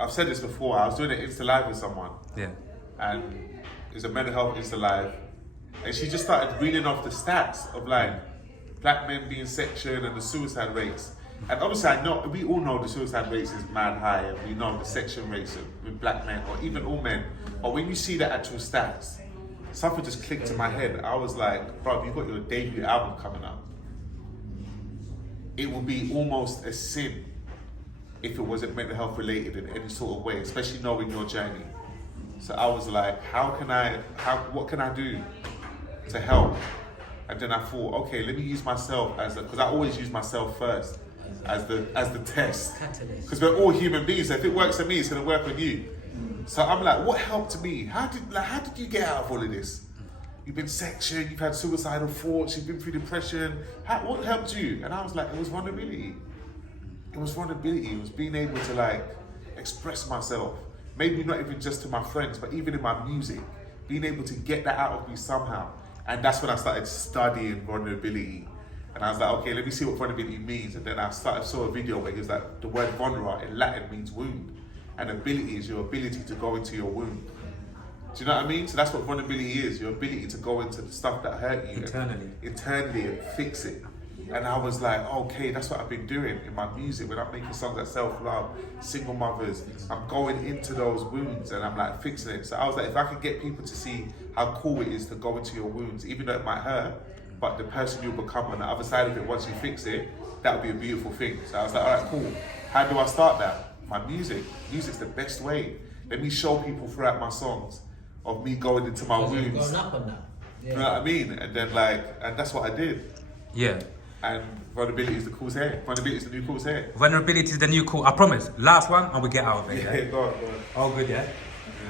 I've said this before. I was doing an Insta Live with someone. Yeah. And it was a mental health Insta Live. And she just started reading off the stats of like black men being sectioned and the suicide rates. And obviously we all know the suicide rates is mad high, and we know the section rates with black men or even all men. But when you see the actual stats, something just clicked in my head. I was like, bro, you've got your debut album coming up. It would be almost a sin if it wasn't mental health related in any sort of way, especially knowing your journey. So I was like, what can I do to help? And then I thought, okay, let me use myself because I always use myself first as the test. Because we're all human beings, so if it works for me, it's gonna work on you. So I'm like, what helped me? How did you get out of all of this? You've been sectioned, you've had suicidal thoughts, you've been through depression. What helped you? And I was like, it was vulnerability. It was vulnerability. It was being able to like express myself. Maybe not even just to my friends, but even in my music. Being able to get that out of me somehow. And that's when I started studying vulnerability. And I was like, okay, let me see what vulnerability means. And then I saw a video where it was like, the word vulnera in Latin means wound. And ability is your ability to go into your wound. Do you know what I mean? So that's what vulnerability is, your ability to go into the stuff that hurt you. Internally and fix it. And I was like, okay, that's what I've been doing in my music. When I'm making songs like self-love, single mothers, I'm going into those wounds and I'm like fixing it. So I was like, if I could get people to see how cool it is to go into your wounds, even though it might hurt, but the person you'll become on the other side of it once you fix it, that would be a beautiful thing. So I was like, all right, cool. How do I start that? My music. Music's the best way. Let me show people throughout my songs of me going into my wounds. Going up on that. Yeah. You know what I mean? And then and that's what I did. Yeah. And vulnerability is the cool's hair. Vulnerability is the new cool's hair. Vulnerability is the new cool. I promise. Last one and we get out of it. Yeah, go on. All good, yeah?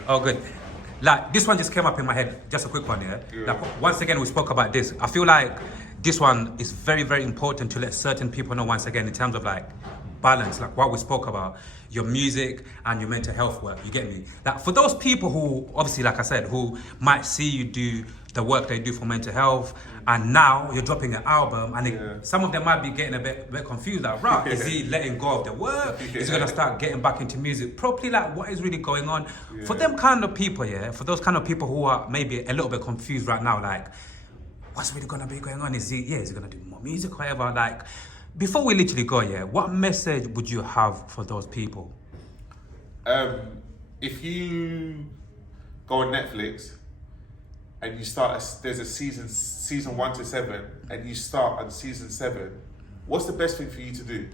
All good. Like, this one just came up in my head. Just a quick one, yeah? Like, once again, we spoke about this. I feel like this one is very, very important to let certain people know once again in terms of like balance, like what we spoke about, your music and your mental health work, you get me? Like for those people who, obviously, like I said, who might see you do the work they do for mental health, and now you're dropping an album, and some of them might be getting a bit confused, like, right, is he letting go of the work? Is he gonna start getting back into music properly? Like, what is really going on? For them kind of people, for those kind of people who are maybe a little bit confused right now, like, what's really gonna be going on? Is he gonna do more music or whatever? Like, before we literally go, what message would you have for those people? If you go on Netflix and you start, there's a season 1 to 7, and you start on season 7, what's the best thing for you to do?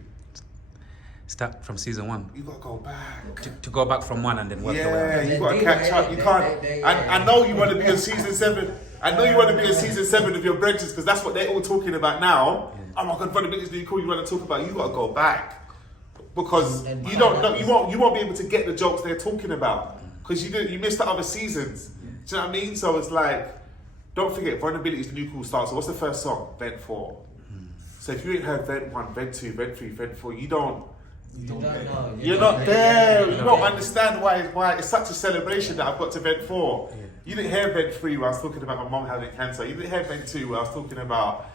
Start from season 1. You gotta go back. To go back from 1 and then work your way up. You gotta catch up. You can't. I know you want to be on season 7. I know you want to be on season 7 of your branches because that's what they're all talking about now. Oh my God, vulnerability is really cool. You want to talk about? You gotta go back because you don't know. You won't be able to get the jokes they're talking about because you missed the other seasons. Do you know what I mean? So it's like, don't forget, vulnerability is the new cool start. So what's the first song? Vent 4. So if you ain't heard Vent 1, Vent 2, Vent 3, Vent 4, you don't know. You're not there. You don't understand why it's such a celebration that I've got to Vent 4. You didn't hear Vent 3 where I was talking about my mom having cancer. You didn't hear Vent 2 where I was talking about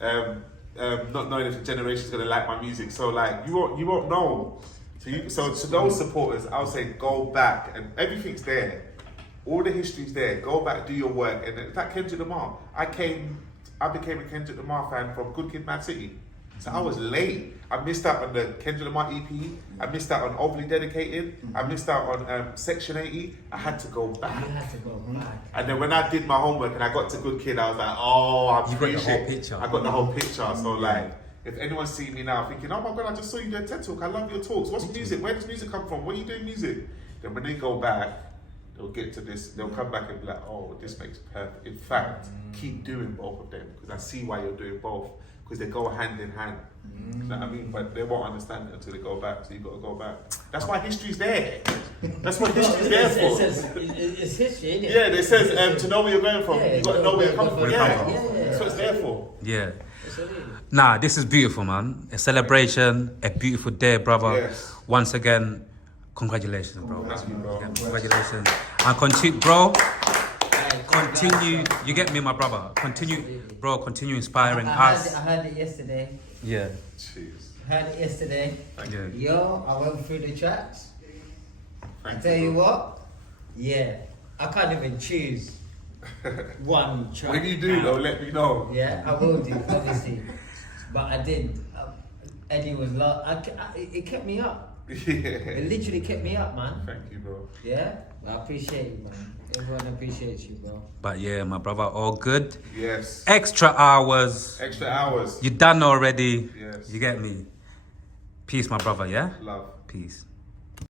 not knowing if the generation's gonna like my music. So like you won't know. So to those supporters, I'll say go back and everything's there. All the history's there. Go back, do your work. And in fact, Kendrick Lamar, I became a Kendrick Lamar fan from Good Kid, Mad City. So I was late. I missed out on the Kendrick Lamar EP. I missed out on Overly Dedicated. I missed out on Section 80. I had to go back. You had to go back. And then when I did my homework and I got to Good Kid, I was like, oh, I appreciate got the whole picture. I got the whole picture. So like, if anyone's seeing me now thinking, oh my God, I just saw you do a TED Talk. I love your talks. What's music? Where does music come from? When are you doing music? Then when they go back, they'll get to this, they'll come back and be like, oh, this makes perfect. In fact, keep doing both of them because I see why you're doing both because they go hand in hand. You know what I mean? But they won't understand it until they go back, so you've got to go back. That's why history's there. That's what history's there for. It's history, isn't it? Yeah, it says to know where you're going from, you've got to know where you're coming from. That's what it's there for. Yeah. Nah, this is beautiful, man. A celebration, a beautiful day, brother. Yes. Once again, congratulations, bro. Thank you, bro. Yeah, congratulations. And continue, bro. Continue. You get me, my brother. Continue inspiring us. I heard it yesterday. Yeah. Jeez. I heard it yesterday. Yeah. Yo, I went through the tracks. I tell you what, yeah, I can't even choose one track. When you do, though, let me know. Yeah, I will do, obviously. But I did. Eddie was it kept me up. Yeah. It literally kept me up, man. Thank you, bro. Yeah, I appreciate you, man. Everyone appreciates you, bro. But yeah, my brother, all good. Yes. Extra hours. Extra hours. You done already. Yes. You get me? Peace, my brother, yeah? Love. Peace.